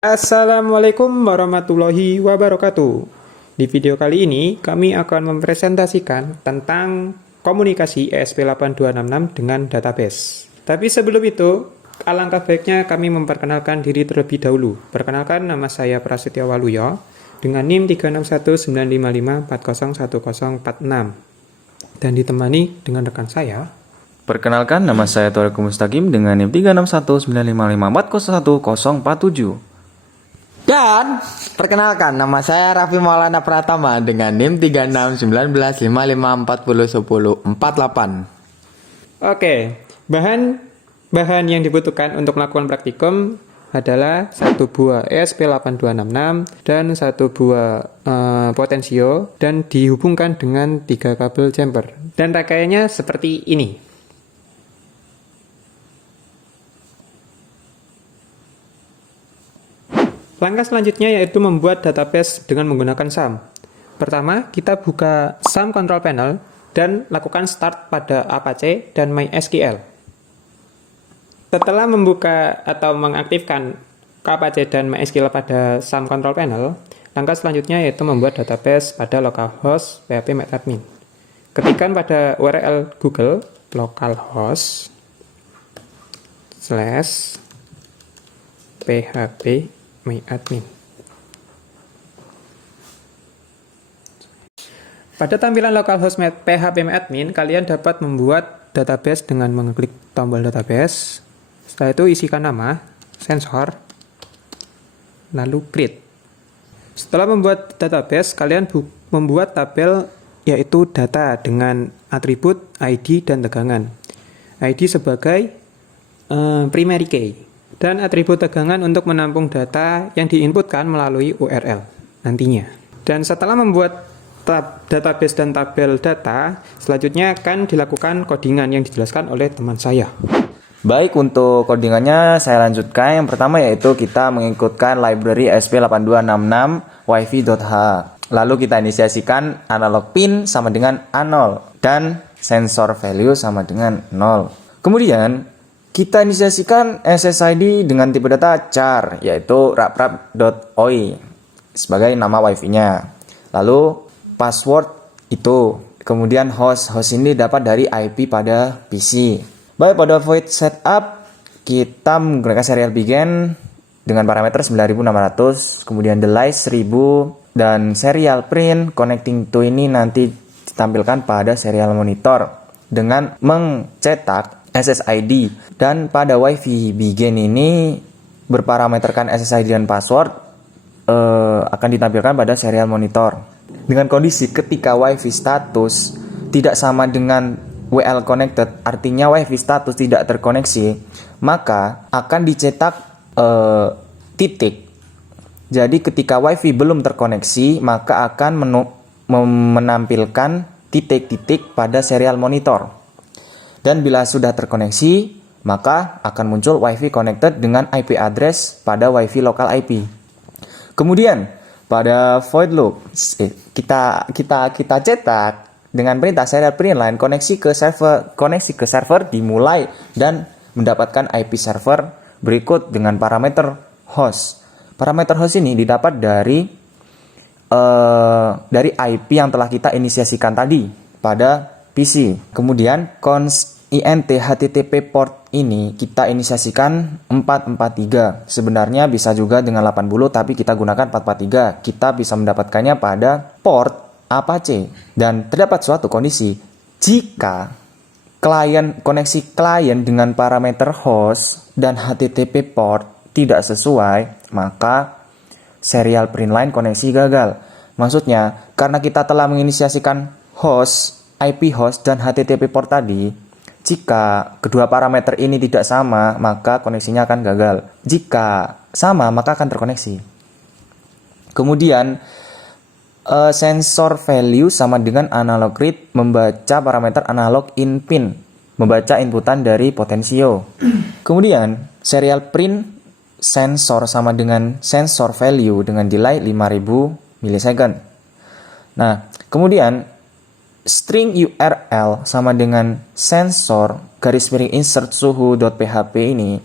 Assalamualaikum warahmatullahi wabarakatuh. Di video kali ini kami akan mempresentasikan tentang komunikasi ESP8266 dengan database. Tapi sebelum itu, alangkah baiknya kami memperkenalkan diri terlebih dahulu. Perkenalkan, nama saya Prasetyo Waluyo dengan NIM 361955401046 dan ditemani dengan rekan saya. Perkenalkan, nama saya Thoriq Mustaqim dengan NIM 361955401047. Dan perkenalkan, nama saya Raffi Maulana Pratama dengan NIM 361955401048. Oke, bahan yang dibutuhkan untuk melakukan praktikum adalah satu buah ESP8266 dan satu buah potensio dan dihubungkan dengan 3 kabel jumper. Dan rangkaiannya seperti ini. Langkah selanjutnya yaitu membuat database dengan menggunakan SAM. Pertama, kita buka SAM Control Panel dan lakukan start pada Apache dan MySQL. Setelah membuka atau mengaktifkan Apache dan MySQL pada SAM Control Panel, langkah selanjutnya yaitu membuat database pada localhost php-admin. Ketikkan pada URL Google localhost /php-admin. Pada tampilan localhost php-admin, kalian dapat membuat database dengan mengklik tombol database. Setelah itu isikan nama, sensor, lalu create. Setelah membuat database, kalian membuat tabel yaitu data dengan atribut ID dan tegangan. ID sebagai primary key dan atribut tegangan untuk menampung data yang diinputkan melalui URL nantinya. Dan setelah membuat database dan tabel data, selanjutnya akan dilakukan codingan yang dijelaskan oleh teman saya. Baik, untuk codingannya saya lanjutkan. Yang pertama yaitu kita mengikutkan library ESP8266 wifi.h. Lalu kita inisiasikan analog pin sama dengan A0 dan sensor value sama dengan 0. Kemudian kita inisiasikan SSID dengan tipe data char yaitu raprap.oi sebagai nama wifi-nya. Lalu password itu, kemudian host ini dapat dari IP pada PC. Baik, pada void setup kita menggunakan serial begin dengan parameter 9600, kemudian delay 1000 dan serial print connecting to ini nanti ditampilkan pada serial monitor dengan mencetak SSID, dan pada wifi begin ini berparameterkan SSID dan password akan ditampilkan pada serial monitor. Dengan kondisi ketika wifi status tidak sama dengan WL connected, artinya wifi status tidak terkoneksi, maka akan dicetak titik. Jadi ketika wifi belum terkoneksi, maka akan menampilkan titik-titik pada serial monitor. Dan bila sudah terkoneksi, maka akan muncul wifi connected dengan IP address pada wifi local IP. Kemudian pada void loop kita cetak dengan perintah serial print line koneksi ke server dimulai dan mendapatkan IP server berikut dengan parameter host. Parameter host ini didapat dari IP yang telah kita inisiasikan tadi pada PC. Kemudian const int http port ini kita inisiasikan 443. Sebenarnya bisa juga dengan 80, tapi kita gunakan 443. Kita bisa mendapatkannya pada port Apache. Dan terdapat suatu kondisi jika koneksi klien dengan parameter host dan http port tidak sesuai, maka serial print line koneksi gagal. Maksudnya, karena kita telah menginisiasikan host, IP host dan HTTP port tadi, jika kedua parameter ini tidak sama, maka koneksinya akan gagal. Jika sama, maka akan terkoneksi. Kemudian sensor value sama dengan analog read, membaca parameter analog in pin, membaca inputan dari potensio. Kemudian serial print sensor sama dengan sensor value dengan delay 5000 milisecond. Nah, kemudian string URL sama dengan sensor garis miring insert suhu.php ini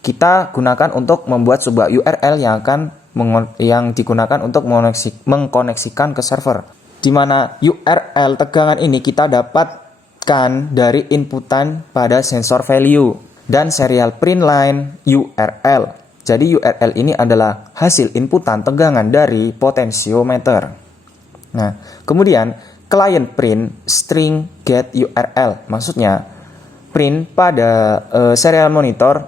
kita gunakan untuk membuat sebuah URL yang digunakan untuk mengkoneksikan ke server. Di mana URL tegangan ini kita dapatkan dari inputan pada sensor value dan serial print line URL. Jadi URL ini adalah hasil inputan tegangan dari potensiometer. Nah, kemudian client print string get URL. Maksudnya print pada serial monitor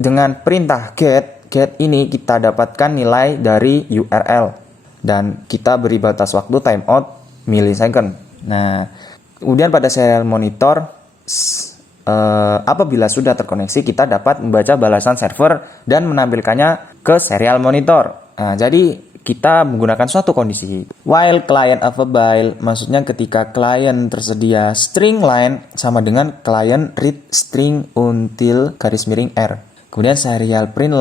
dengan perintah get ini kita dapatkan nilai dari URL dan kita beri batas waktu timeout millisecond. Nah, kemudian pada serial monitor apabila sudah terkoneksi kita dapat membaca balasan server dan menampilkannya ke serial monitor. Nah, jadi kita menggunakan suatu kondisi while client available, maksudnya ketika klien tersedia string line sama dengan client read string until garis miring R. Kemudian serial print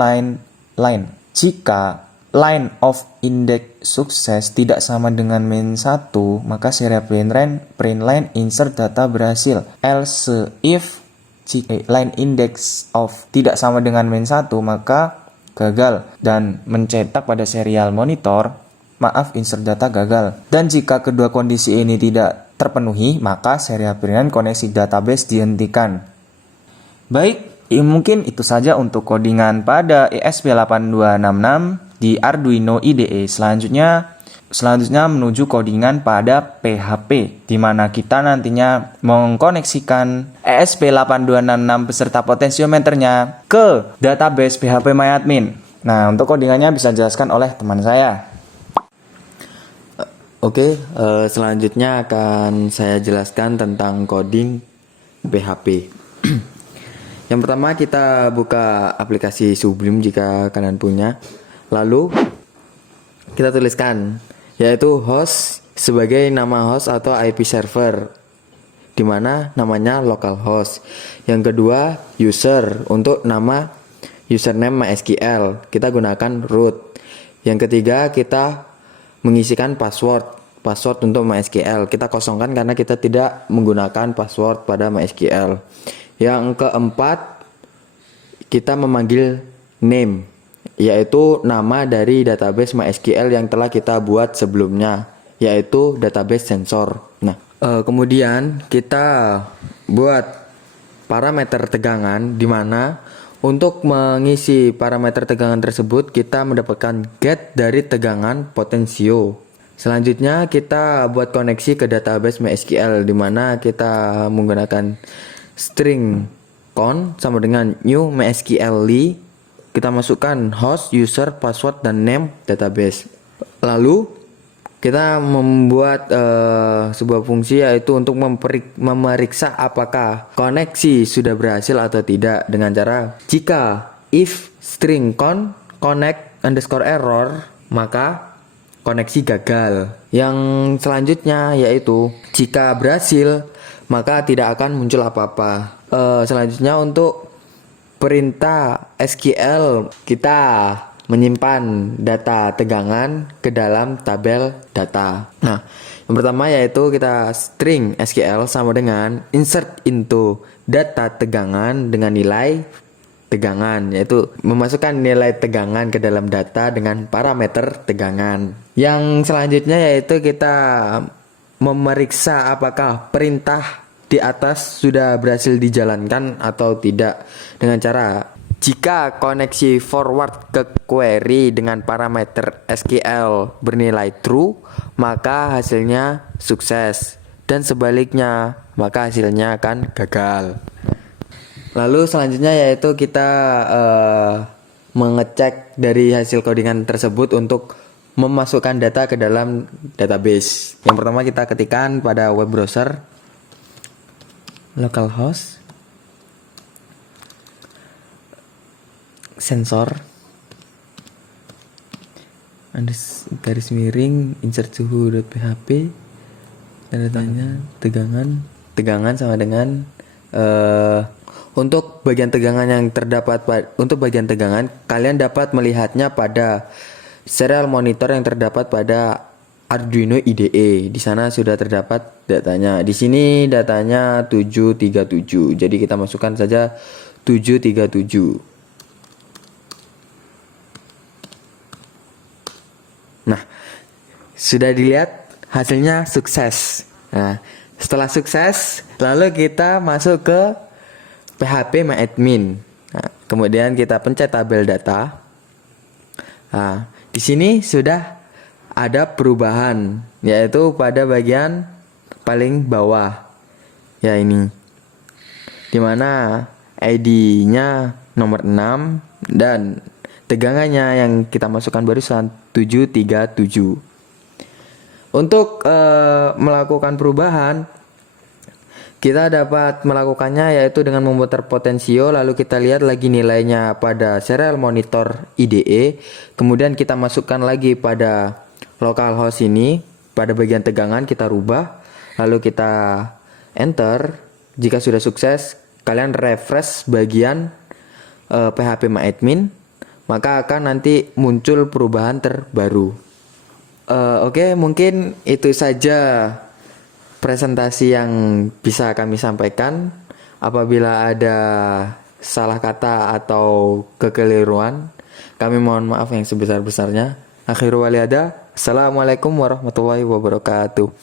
line. Jika line of index sukses tidak sama dengan main 1, maka serial print line insert data berhasil. Else if line index of tidak sama dengan main 1, maka gagal dan mencetak pada serial monitor, maaf insert data gagal. Dan jika kedua kondisi ini tidak terpenuhi, maka serial print line koneksi database dihentikan. Baik, mungkin itu saja untuk codingan pada ESP8266 di Arduino IDE. Selanjutnya menuju codingan pada PHP, di mana kita nantinya mengkoneksikan ESP8266 beserta potensiometernya ke database PHP MyAdmin. Nah, untuk codingannya bisa dijelaskan oleh teman saya. Oke, selanjutnya akan saya jelaskan tentang coding PHP. Yang pertama kita buka aplikasi Sublime jika kalian punya. Lalu kita tuliskan yaitu host sebagai nama host atau IP server, di mana namanya localhost. Yang kedua user untuk nama username MySQL, kita gunakan root. Yang ketiga kita mengisikan password untuk MySQL, kita kosongkan karena kita tidak menggunakan password pada MySQL. Yang keempat kita memanggil name, yaitu nama dari database MySQL yang telah kita buat sebelumnya, yaitu database sensor. Nah, kemudian kita buat parameter tegangan, di mana untuk mengisi parameter tegangan tersebut kita mendapatkan get dari tegangan potensio. Selanjutnya kita buat koneksi ke database MySQL, di mana kita menggunakan string con sama dengan new MySQL. Kita masukkan host, user, password, dan name database. Lalu kita membuat sebuah fungsi yaitu untuk memeriksa apakah koneksi sudah berhasil atau tidak dengan cara jika if string con connect underscore error, maka koneksi gagal. Yang selanjutnya yaitu jika berhasil maka tidak akan muncul apa-apa. Selanjutnya untuk perintah SQL, kita menyimpan data tegangan ke dalam tabel data. Nah, yang pertama yaitu kita string SQL sama dengan insert into data tegangan dengan nilai tegangan, yaitu memasukkan nilai tegangan ke dalam data dengan parameter tegangan. Yang selanjutnya yaitu kita memeriksa apakah perintah di atas sudah berhasil dijalankan atau tidak dengan cara jika koneksi forward ke query dengan parameter SQL bernilai true, maka hasilnya sukses, dan sebaliknya maka hasilnya akan gagal. Lalu selanjutnya yaitu kita mengecek dari hasil codingan tersebut untuk memasukkan data ke dalam database. Yang pertama kita ketikkan pada web browser localhost sensor garis miring insert suhu.php dan datanya tegangan sama dengan untuk bagian tegangan yang terdapat untuk bagian tegangan kalian dapat melihatnya pada serial monitor yang terdapat pada Arduino IDE. Di sana sudah terdapat datanya. Di sini datanya 737. Jadi kita masukkan saja 737. Nah, sudah dilihat hasilnya sukses. Nah, setelah sukses, lalu kita masuk ke PHP MyAdmin. Nah, kemudian kita pencet tabel data. Nah, di sini sudah ada perubahan, yaitu pada bagian paling bawah. Ya ini. Dimana ID-nya nomor 6 dan tegangannya yang kita masukkan barusan 737. Untuk melakukan perubahan, kita dapat melakukannya yaitu dengan memutar potensio, lalu kita lihat lagi nilainya pada serial monitor IDE, kemudian kita masukkan lagi pada localhost ini, pada bagian tegangan kita rubah, lalu kita enter. Jika sudah sukses, kalian refresh bagian PHP MyAdmin, maka akan nanti muncul perubahan terbaru. Oke, mungkin itu saja presentasi yang bisa kami sampaikan. Apabila ada salah kata atau kekeliruan, kami mohon maaf yang sebesar-besarnya. Akhirul waliada, assalamualaikum warahmatullahi wabarakatuh.